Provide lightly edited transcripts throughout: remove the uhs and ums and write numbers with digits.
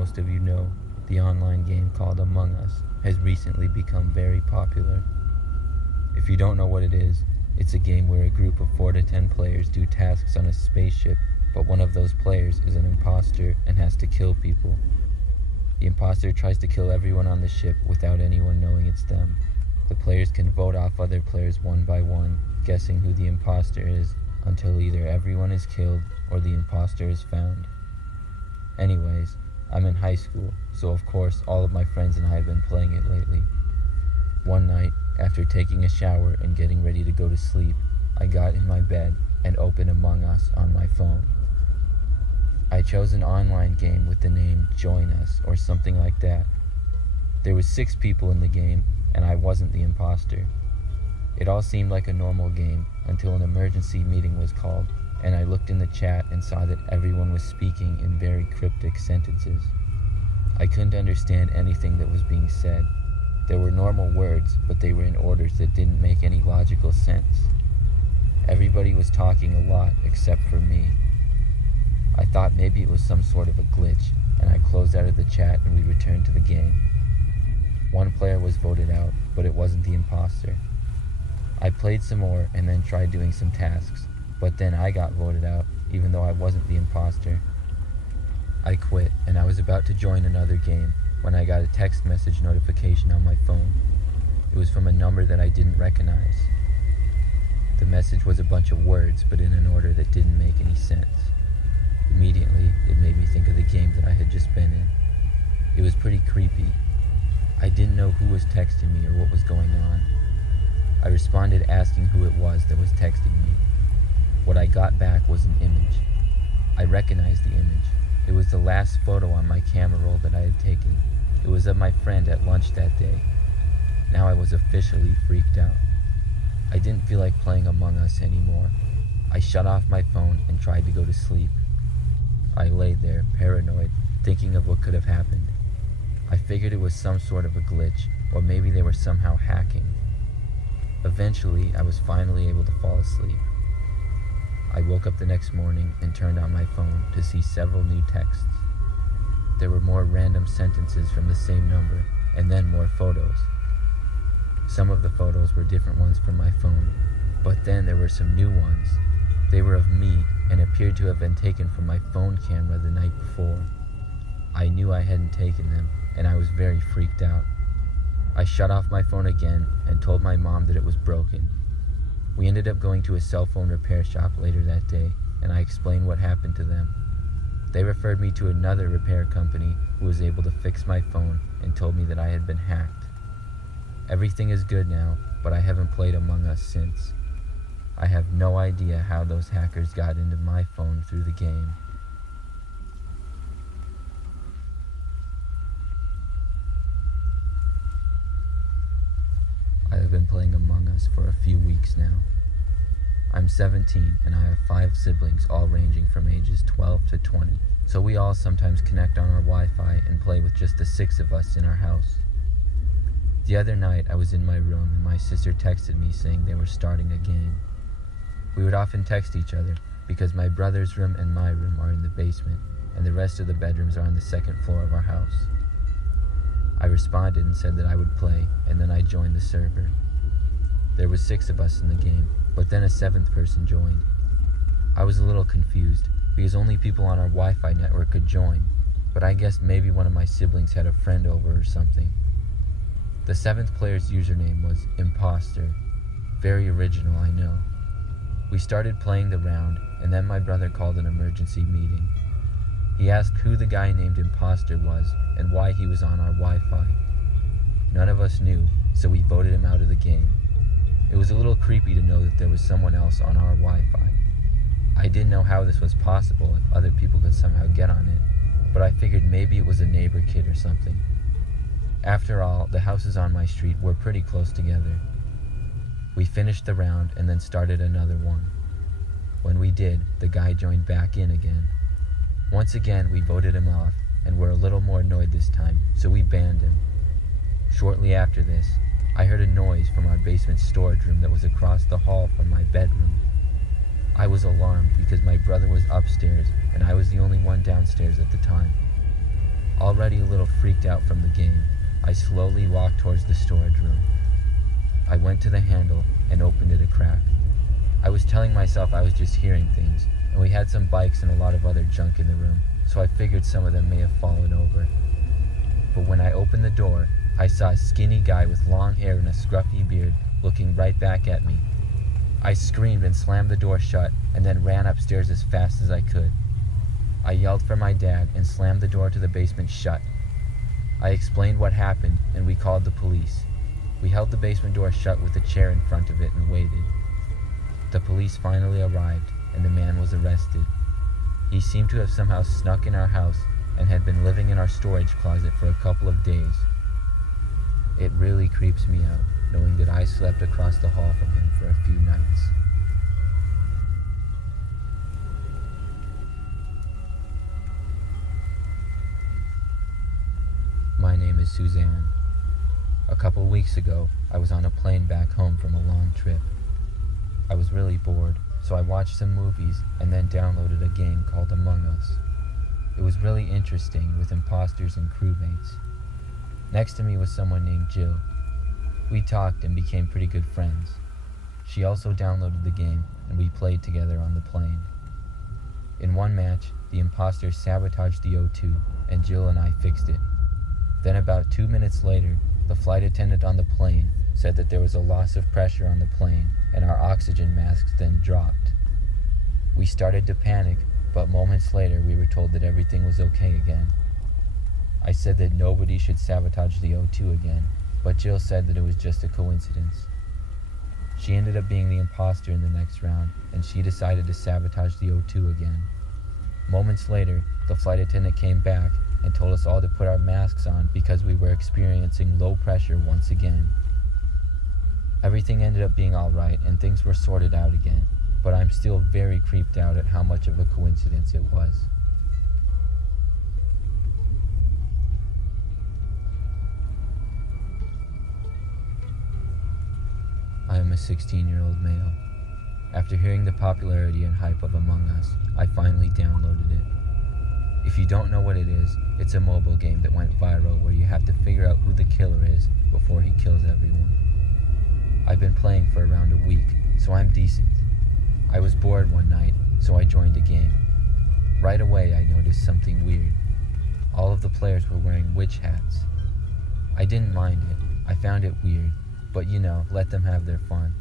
most of you know, the online game called Among Us has recently become very popular. If you don't know what it is, it's a game where a group of 4 to 10 players do tasks on a spaceship, but one of those players is an imposter and has to kill people. The imposter tries to kill everyone on the ship without anyone knowing it's them. The players can vote off other players one by one, guessing who the imposter is, until either everyone is killed or the imposter is found. Anyways, I'm in high school, so of course all of my friends and I have been playing it lately. One night, after taking a shower and getting ready to go to sleep, I got in my bed and opened Among Us on my phone. I chose an online game with the name Join Us or something like that. There was 6 people in the game and I wasn't the imposter. It all seemed like a normal game until an emergency meeting was called, and I looked in the chat and saw that everyone was speaking in very cryptic sentences. I couldn't understand anything that was being said. There were normal words, but they were in orders that didn't make any logical sense. Everybody was talking a lot except for me. I thought maybe it was some sort of a glitch, and I closed out of the chat and we returned to the game. One player was voted out, but it wasn't the imposter. I played some more and then tried doing some tasks, but then I got voted out, even though I wasn't the imposter. I quit, and I was about to join another game when I got a text message notification on my phone. It was from a number that I didn't recognize. The message was a bunch of words, but in an order that didn't make any sense. Immediately, it made me think of the game that I had just been in. It was pretty creepy. I didn't know who was texting me or what was going on. I responded asking who it was that was texting me. What I got back was an image. I recognized the image. It was the last photo on my camera roll that I had taken. It was of my friend at lunch that day. Now I was officially freaked out. I didn't feel like playing Among Us anymore. I shut off my phone and tried to go to sleep. I lay there, paranoid, thinking of what could have happened. I figured it was some sort of a glitch, or maybe they were somehow hacking. Eventually, I was finally able to fall asleep. I woke up the next morning and turned on my phone to see several new texts. There were more random sentences from the same number, and then more photos. Some of the photos were different ones from my phone, but then there were some new ones. They were of me and appeared to have been taken from my phone camera the night before. I knew I hadn't taken them, and I was very freaked out. I shut off my phone again and told my mom that it was broken. We ended up going to a cell phone repair shop later that day, and I explained what happened to them. They referred me to another repair company who was able to fix my phone and told me that I had been hacked. Everything is good now, but I haven't played Among Us since. I have no idea how those hackers got into my phone through the game. I have been playing Among Us for a few weeks now. I'm 17 and I have 5 siblings, all ranging from ages 12 to 20, so we all sometimes connect on our Wi-Fi and play with just the 6 of us in our house. The other night I was in my room and my sister texted me saying they were starting a game. We would often text each other because my brother's room and my room are in the basement and the rest of the bedrooms are on the 2nd floor of our house. I responded and said that I would play, and then I joined the server. There was 6 of us in the game, but then a 7th person joined. I was a little confused, because only people on our Wi-Fi network could join, but I guessed maybe one of my siblings had a friend over or something. The 7th player's username was Imposter. Very original, I know. We started playing the round, and then my brother called an emergency meeting. He asked who the guy named Imposter was and why he was on our Wi-Fi. None of us knew, so we voted him out of the game. It was a little creepy to know that there was someone else on our Wi-Fi. I didn't know how this was possible if other people could somehow get on it, but I figured maybe it was a neighbor kid or something. After all, the houses on my street were pretty close together. We finished the round and then started another one. When we did, the guy joined back in again. Once again, we voted him off, and were a little more annoyed this time, so we banned him. Shortly after this, I heard a noise from our basement storage room that was across the hall from my bedroom. I was alarmed because my brother was upstairs, and I was the only one downstairs at the time. Already a little freaked out from the game, I slowly walked towards the storage room. I went to the handle and opened it a crack. I was telling myself I was just hearing things, and we had some bikes and a lot of other junk in the room, so I figured some of them may have fallen over. But when I opened the door, I saw a skinny guy with long hair and a scruffy beard looking right back at me. I screamed and slammed the door shut and then ran upstairs as fast as I could. I yelled for my dad and slammed the door to the basement shut. I explained what happened and we called the police. We held the basement door shut with a chair in front of it and waited. The police finally arrived and the man was arrested. He seemed to have somehow snuck in our house and had been living in our storage closet for a couple of days. It really creeps me out knowing that I slept across the hall from him for a few nights. My name is Suzanne. A couple weeks ago, I was on a plane back home from a long trip. I was really bored, so I watched some movies and then downloaded a game called Among Us. It was really interesting with imposters and crewmates. Next to me was someone named Jill. We talked and became pretty good friends. She also downloaded the game and we played together on the plane. In one match, the imposter sabotaged the O2 and Jill and I fixed it. Then about 2 minutes later, the flight attendant on the plane said that there was a loss of pressure on the plane and our oxygen masks then dropped. We started to panic, but moments later we were told that everything was okay again. I said that nobody should sabotage the O2 again, but Jill said that it was just a coincidence. She ended up being the imposter in the next round, and she decided to sabotage the O2 again. Moments later, the flight attendant came back and told us all to put our masks on because we were experiencing low pressure once again. Everything ended up being alright and things were sorted out again, but I'm still very creeped out at how much of a coincidence it was. I am a 16-year-old male. After hearing the popularity and hype of Among Us, I finally downloaded it. If you don't know what it is, it's a mobile game that went viral where you have to figure out who the killer is before he kills everyone. I've been playing for around a week, so I'm decent. I was bored one night, so I joined a game. Right away I noticed something weird. All of the players were wearing witch hats. I didn't mind it. I found it weird, but let them have their fun.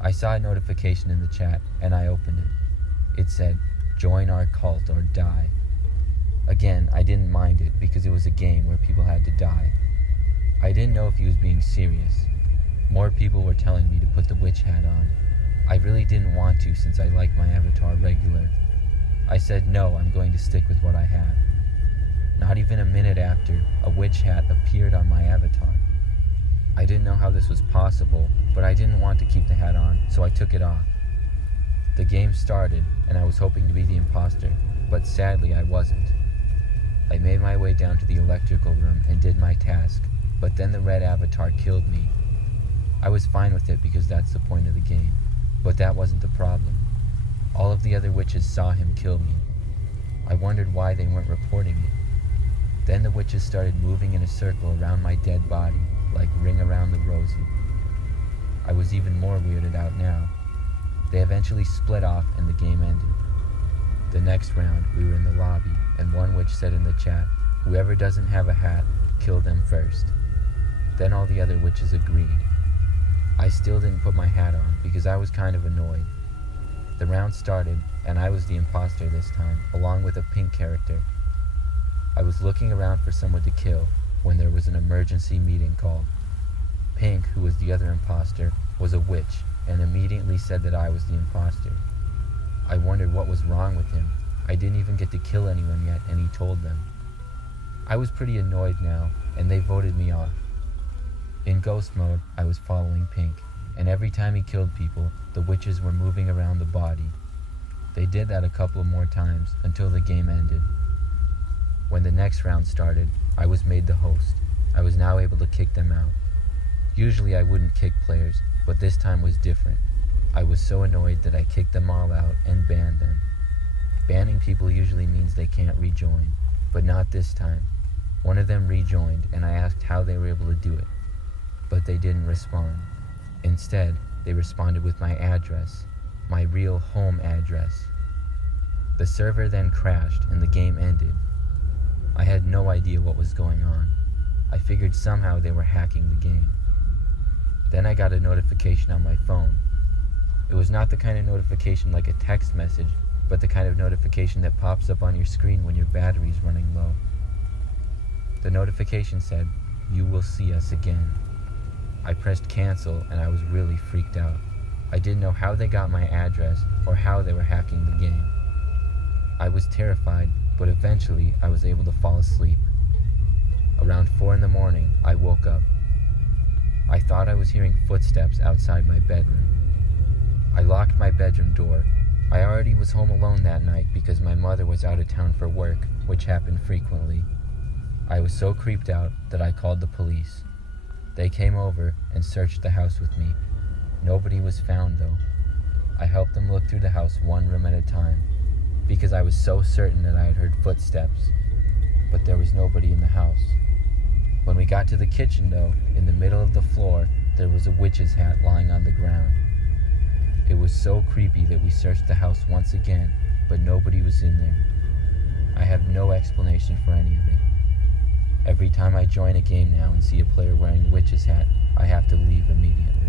I saw a notification in the chat and I opened it. It said, "Join our cult or die." Again, I didn't mind it because it was a game where people had to die. I didn't know if he was being serious. More people were telling me to put the witch hat on. I really didn't want to since I like my avatar regular. I said no, I'm going to stick with what I have. Not even a minute after, a witch hat appeared on my avatar. I didn't know how this was possible, but I didn't want to keep the hat on, so I took it off. The game started, and I was hoping to be the imposter, but sadly I wasn't. I made my way down to the electrical room and did my task, but then the red avatar killed me. I was fine with it because that's the point of the game, but that wasn't the problem. All of the other witches saw him kill me. I wondered why they weren't reporting it. Then the witches started moving in a circle around my dead body, like Ring Around the Rosie. I was even more weirded out now. They eventually split off and the game ended. The next round, we were in the lobby, and one witch said in the chat, "Whoever doesn't have a hat, kill them first." Then all the other witches agreed. I still didn't put my hat on because I was kind of annoyed. The round started, and I was the imposter this time, along with a pink character. I was looking around for someone to kill when there was an emergency meeting called. Pink, who was the other imposter, was a witch and immediately said that I was the imposter. I wondered what was wrong with him. I didn't even get to kill anyone yet, and he told them. I was pretty annoyed now, and they voted me off. In ghost mode, I was following Pink, and every time he killed people, the witches were moving around the body. They did that a couple more times until the game ended. When the next round started, I was made the host. I was now able to kick them out. Usually I wouldn't kick players, but this time was different. I was so annoyed that I kicked them all out and banned them. Banning people usually means they can't rejoin, But not this time. One of them rejoined, and I asked how they were able to do it, but they didn't respond. Instead, they responded with my address, my real home address. The server then crashed and the game ended. I had no idea what was going on. I figured somehow they were hacking the game. Then I got a notification on my phone. It was not the kind of notification like a text message, but the kind of notification that pops up on your screen when your battery's running low. The notification said, "You will see us again." I pressed cancel and I was really freaked out. I didn't know how they got my address or how they were hacking the game. I was terrified, but eventually I was able to fall asleep. Around 4 in the morning, I woke up. I thought I was hearing footsteps outside my bedroom. I locked my bedroom door. I already was home alone that night because my mother was out of town for work, which happened frequently. I was so creeped out that I called the police. They came over and searched the house with me. Nobody was found though. I helped them look through the house one room at a time because I was so certain that I had heard footsteps, but there was nobody in the house. When we got to the kitchen though, in the middle of the floor, there was a witch's hat lying on the ground. It was so creepy that we searched the house once again, but nobody was in there. I have no explanation for any of it. Every time I join a game now and see a player wearing a witch's hat, I have to leave immediately.